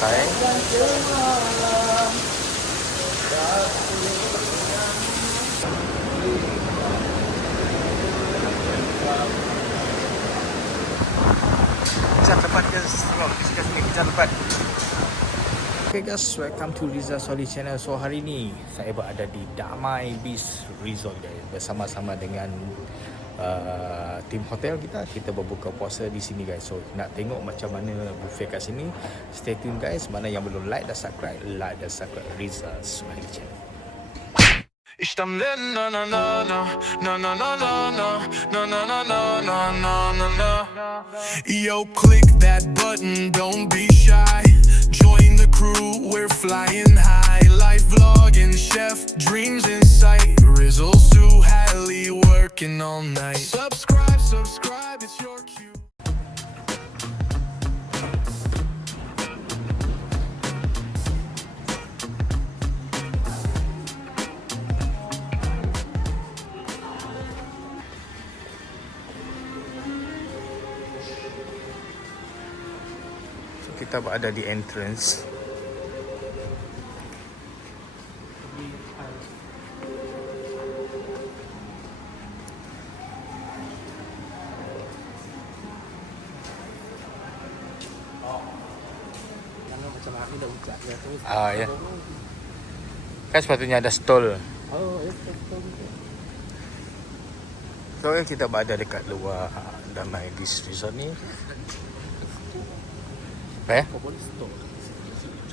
pantai. Kejar tepat guys. Tengok kat sini, kejar tepat. Okay guys, welcome to Rizal Solih Channel. So hari ni saya berada di Damai Beach Resort guys, bersama-sama dengan tim hotel kita berbuka puasa di sini guys. So nak tengok macam mana buffet kat sini, stay tune guys. Mana yang belum like dan subscribe Rizal Solih Channel. İştem na na na na na na na na na na na na na na na na. Yo, click that button, don't be shy. Join the crew, we're flying high. Life vlogging, chef, dreams in sight. Rizzle, Sue, Hallie, working all night. Subscribe, it's your cue. Kita berada di entrance. Ya. Kan sepatutnya ada stall. So kita berada dekat luar Damai Beach Resort ni. Apa ya?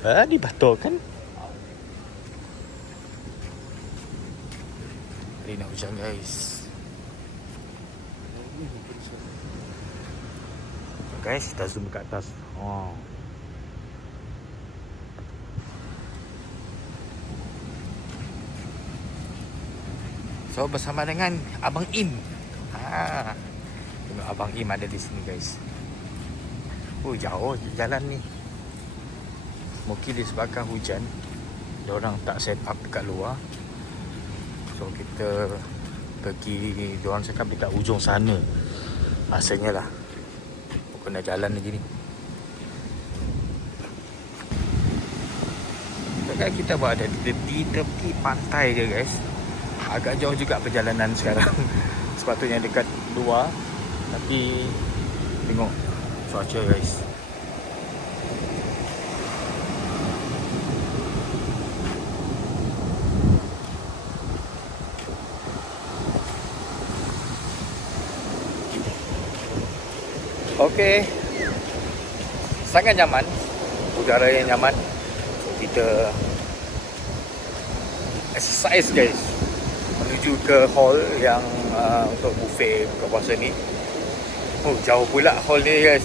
Jadi betul kan? Hari nak hujan guys. Guys, kita zoom ke atas. Oh. So bersama dengan Abang Im. Tengok Abang Im ada di sini guys. Jauh jalan ni. Mungkin disebabkan hujan, diorang tak set up dekat luar. So kita pergi, diorang cakap dekat ujung sana. Rasanya lah kena jalan lagi ni. Sekarang kita berada di tepi pantai je guys. Agak jauh juga perjalanan sekarang. Sepatutnya dekat luar, tapi tengok cuaca guys. Okey. Sangat nyaman. Udara yang nyaman. So, kita exercise guys. Menuju ke hall yang untuk buffet buka puasa ni. Jauh pula hall ni guys.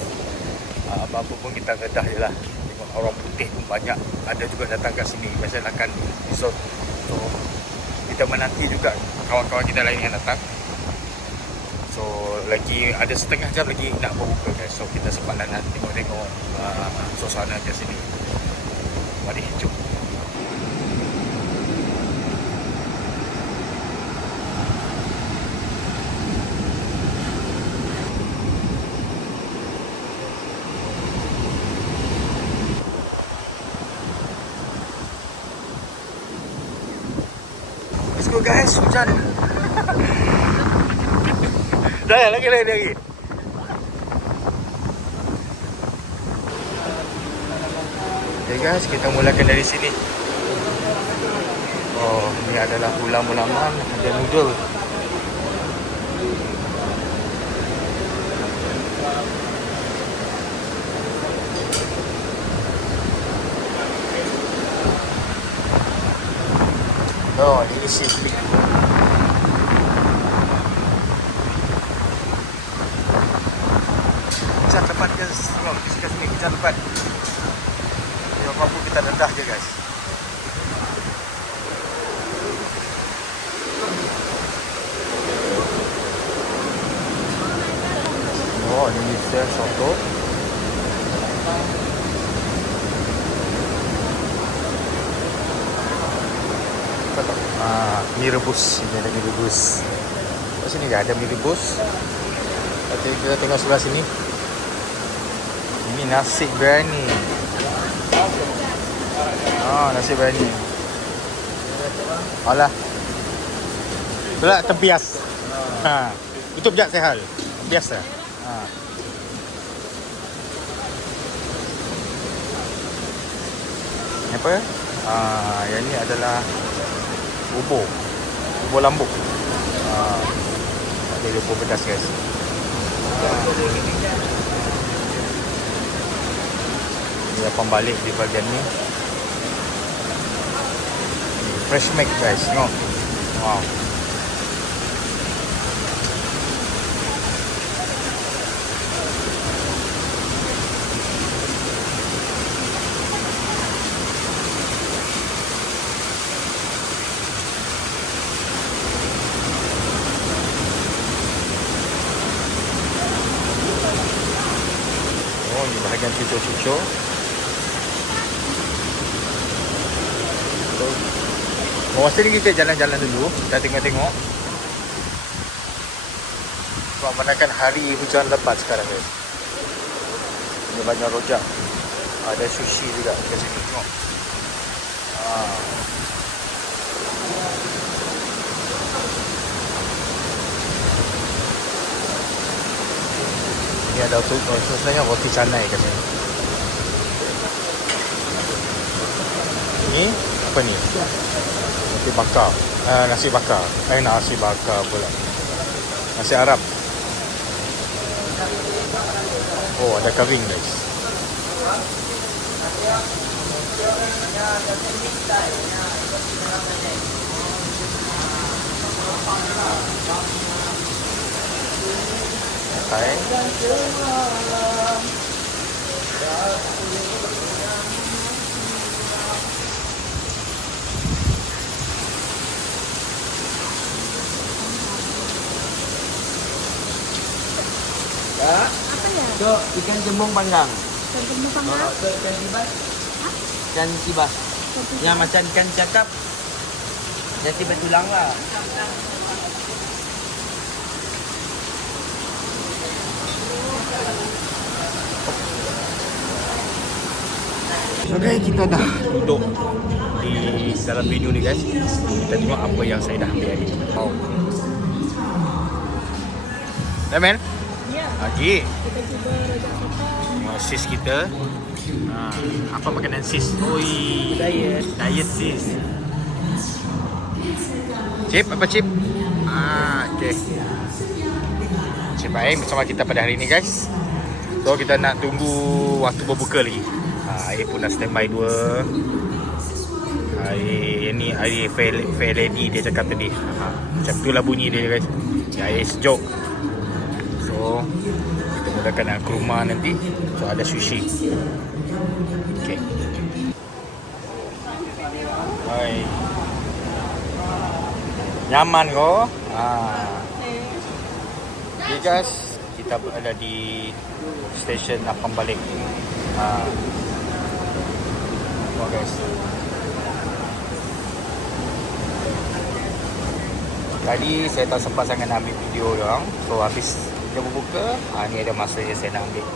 Apa-apa pun kita redah je lah. Tengok orang putih pun banyak. Ada juga datang kat sini. Biasa akan resort. So kita menanti juga kawan-kawan kita lain yang datang. So lagi ada setengah jam lagi nak berbuka guys. So kita sempat nak tengok-tengok suasana kat sini. Mari jom. Let's go guys, hujan. Dah lagi. Okay guys, kita mulakan dari sini. Oh, ini adalah ulam-ulaman, ada noodle. Oh, ini sih. Kejar tepat guys. Tengok kat sini, kejar tepat. Tengok apa kita rendah je guys. Oh, ini saya soto. Mie rebus. Ini ada mie rebus. Kat sini dah ada mie rebus. Kita tengok sebelah sini. Ini nasi biryani. Nasi biryani. Alah. Itulah terbias. Tutup jap saya hal. Biasa. Ini apa? Yang ni adalah bubur. Bubur lambuk. Ada bubur pedas guys. Dia pembalik di bahagian ni. Fresh make guys, tengok. Wow. Ni bahagian cucuk-cucuk. Bawah sini kita jalan-jalan dulu. Kita tengok-tengok. Memandangkan hari hujan lebat sekarang guys. Ini banyak rojak. Ada sushi juga kat sini. Tengok. Ini ada sebenarnya roti canai kat sini. Ini apa ni? Roti bakar. Nasi bakar. Nasi bakar pula. Nasi Arab. Oh, ada kambing guys. Okay. Apa ya? Itu ikan jembung panggang. Ikan jembung panggang. Itu ikan sibas. Ikan sibas. Yang macam ikan cakap. Yang sibas tulang lah. Okay, kita dah duduk di dalam menu ni guys. Kita tengok apa yang saya dah ambil hari ni. Dah men? Ya. Lagi. Kita cuba rojak sotong. Tengok sis kita. Apa makanan sis? Oi. Diet. Diet sis. Cip, apa cip? Okay. Cip baik bersama kita pada hari ni guys. So kita nak tunggu waktu berbuka lagi. Air pun dah standby 2. Air ni air fair lady dia cakap tadi. Macam tu lah bunyi dia guys. Air sejuk. So kita mulakan dengan kurma nanti. So ada sushi. Okay. Hai. Nyaman ko. Okay guys, kita berada di stesen Apam Balik. Oh guys. Tadi saya tak sempat sangat nak ambil video orang. So habis dia berbuka, ni ada masa je saya nak ambil.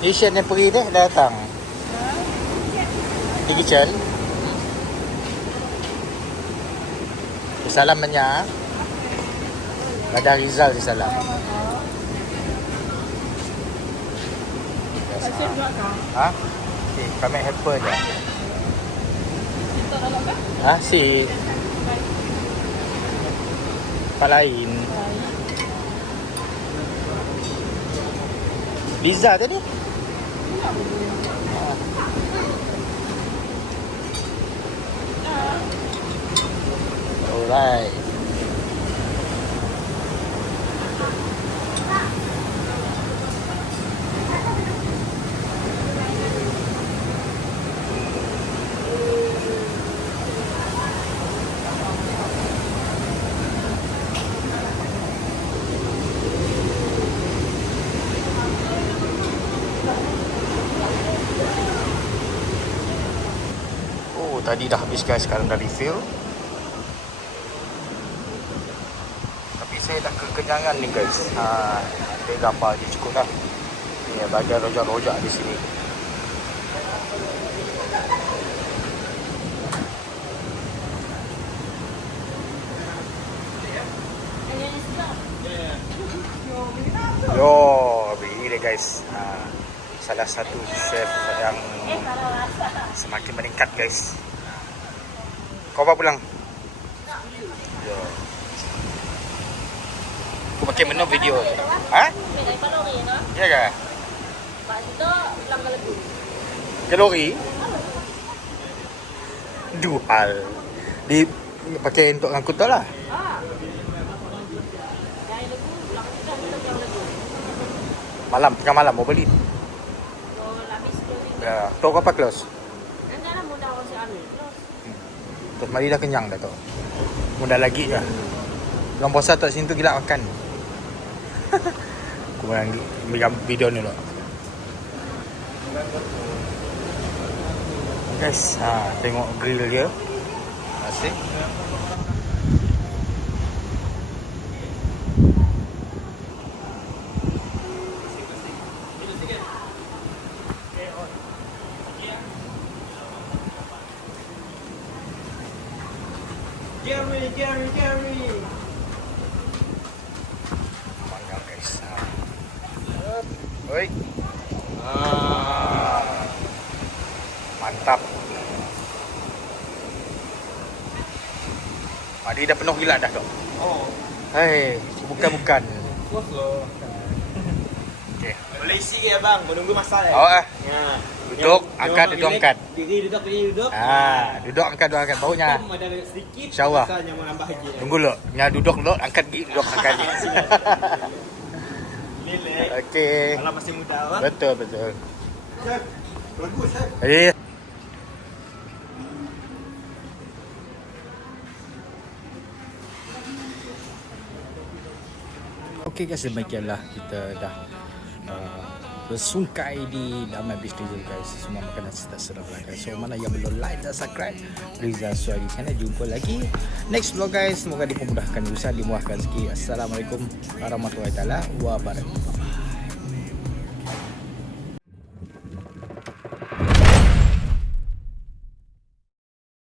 Asian yang pergi dah datang. Di kitchen. Salam banyak. Ada Rizal di salam. Pasal juga kah? Okay, kami helper je. Kita dalam kah? Si. Tak lain. Liza tadi? Alright. Tadi dah habis guys, sekarang dah refill. saya dah kekenyangan ni guys. Dia gambar je cukup lah. Ni bagian rojak-rojak di sini. Yo, ini dia guys. Salah satu chef yang semakin meningkat guys. Kau apa pulang? Yo. Aku pakai menu video. Ha? Ya ke? Kalori? Duhal. Di pakai untuk angkut tu lah. Malam, tengah malam mau beli. Ya, toko apa close? Terus mari dah kenyang dah tu. Mudah lagi ke? Bulan puasa tak sini tu gila makan. Aku ambil video ni lah. Guys, tengok grill dia. Asyik. Gary. Panggang guys. Oi. Mantap. Adi dah penuh gila dah dok. Oh, Hei, bukan. puas lo. Okey. Boleh isi ya bang, menunggu masak ya. Oh Ya. Duduk, angkat, duduk, angkat. Diri duduk, duduk. Duduk angkat barunya. Ada sedikit. InsyaAllah. Rasanya mau nambah aja. Tunggu lo. Nya duduk lo, angkat gigi, duduk angkat gigi. Lele. Okey. Kalau masih muda bang. Betul. Chef, bagus chef. Eh. Okey guys, demikianlah kita dah bersungkai di Damai Bistro guys. Semua makanan sedap-sedap lah guys. So mana yang belum like dan subscribe, please subscribe di channel. Jumpa lagi next vlog guys. Semoga dipermudahkan usaha, dimurahkan rezeki. Assalamualaikum warahmatullahi wabarakatuh.